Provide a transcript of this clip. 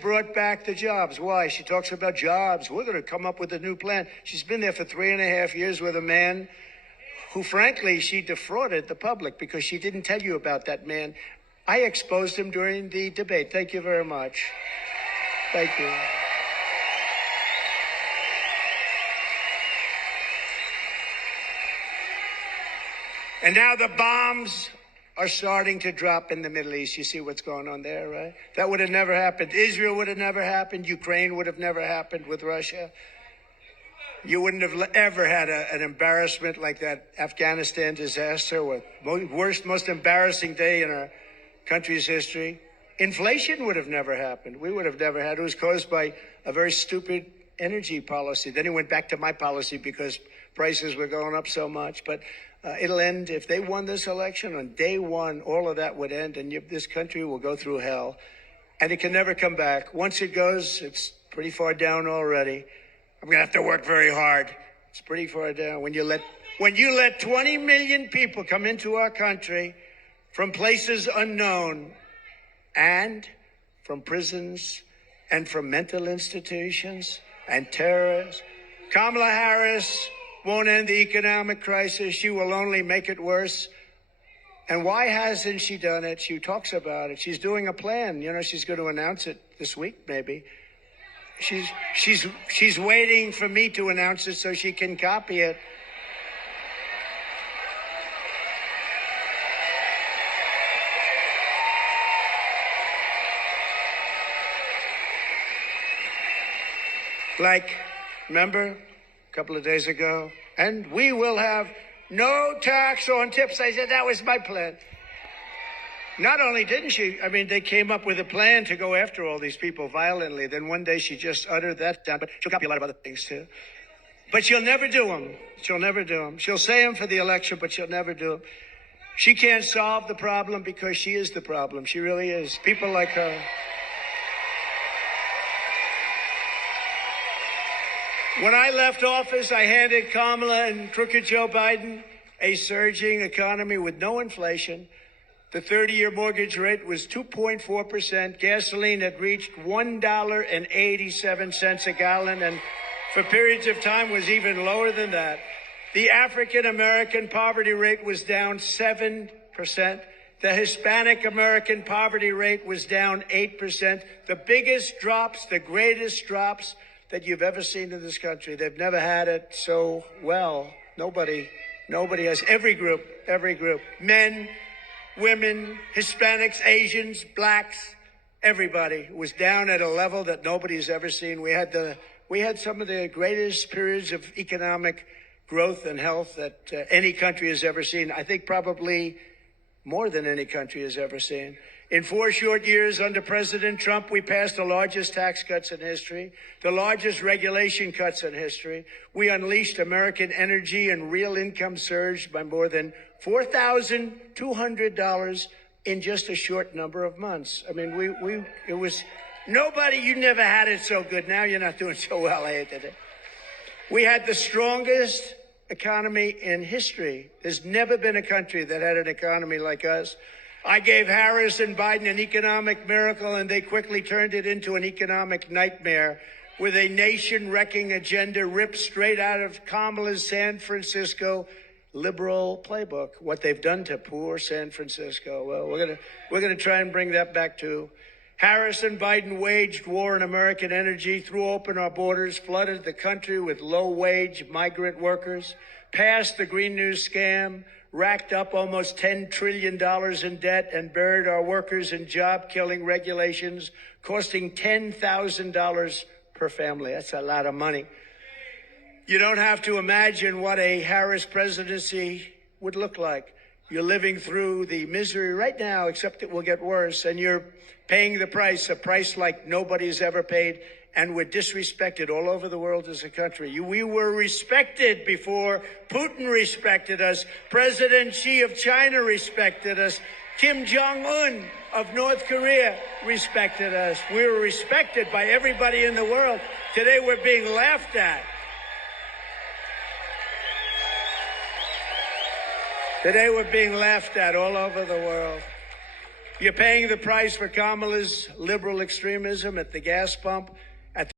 brought back the jobs. Why? She talks about jobs. We're going to come up with a new plan. She's been there for 3.5 years with a man who, frankly, she defrauded the public because she didn't tell you about that man. I exposed him during the debate. Thank you very much. Thank you. And now the bombs are starting to drop in the Middle East. You see what's going on there, right? That would have never happened. Israel would have never happened. Ukraine would have never happened with Russia. You wouldn't have ever had an embarrassment like that Afghanistan disaster, with worst, most embarrassing day in our country's history. Inflation would have never happened. We would have never had. It was caused by a very stupid energy policy. Then it went back to my policy because prices were going up so much. But it'll end. If they won this election on day one, all of that would end, and this country will go through hell, and it can never come back. Once it goes, it's pretty far down already. I'm going to have to work very hard. It's pretty far down. When you let 20 million people come into our country from places unknown and from prisons and from mental institutions and terrorists, Kamala Harris won't end the economic crisis. She will only make it worse. And why hasn't she done it? She talks about it. She's doing a plan. You know, she's going to announce it this week, maybe. She's waiting for me to announce it so she can copy it. Like, remember a couple of days ago? And we will have no tax on tips. I said that was my plan. Not only didn't she, I mean, they came up with a plan to go after all these people violently. Then one day she just uttered that down. But she'll copy a lot of other things, too. But she'll never do them. She'll never do them. She'll say them for the election, but she'll never do them. She can't solve the problem because she is the problem. She really is. People like her. When I left office, I handed Kamala and crooked Joe Biden a surging economy with no inflation. The 30-year mortgage rate was 2.4%. Gasoline had reached $1.87 a gallon, and for periods of time was even lower than that. The African-American poverty rate was down 7%. The Hispanic American poverty rate was down 8%. The biggest drops, the greatest drops that you've ever seen in this country. They've never had it so well. Nobody has. Every group, men, women, Hispanics, Asians, blacks, everybody was down at a level that nobody's ever seen. We had some of the greatest periods of economic growth and health that any country has ever seen. I think probably more than any country has ever seen. In 4 short years under President Trump, we passed the largest tax cuts in history, the largest regulation cuts in history. We unleashed American energy, and real income surged by more than $4,200 in just a short number of months. I mean, it was nobody, you never had it so good. Now you're not doing so well. I hated it. We had the strongest economy in history. There's never been a country that had an economy like us. I gave Harris and Biden an economic miracle, and they quickly turned it into an economic nightmare with a nation-wrecking agenda ripped straight out of Kamala's San Francisco liberal playbook. What they've done to poor San Francisco. Well, we're gonna try and bring that back too. Harris and Biden waged war on American energy, threw open our borders, flooded the country with low-wage migrant workers, passed the Green New scam, racked up almost $10 trillion in debt, and buried our workers in job-killing regulations, costing $10,000 per family. That's a lot of money. You don't have to imagine what a Harris presidency would look like. You're living through the misery right now, except it will get worse, and you're paying the price, a price like nobody's ever paid, and we're disrespected all over the world as a country. We were respected before Putin respected us. President Xi of China respected us. Kim Jong-un of North Korea respected us. We were respected by everybody in the world. Today we're being laughed at. Today we're being laughed at all over the world. You're paying the price for Kamala's liberal extremism at the gas pump.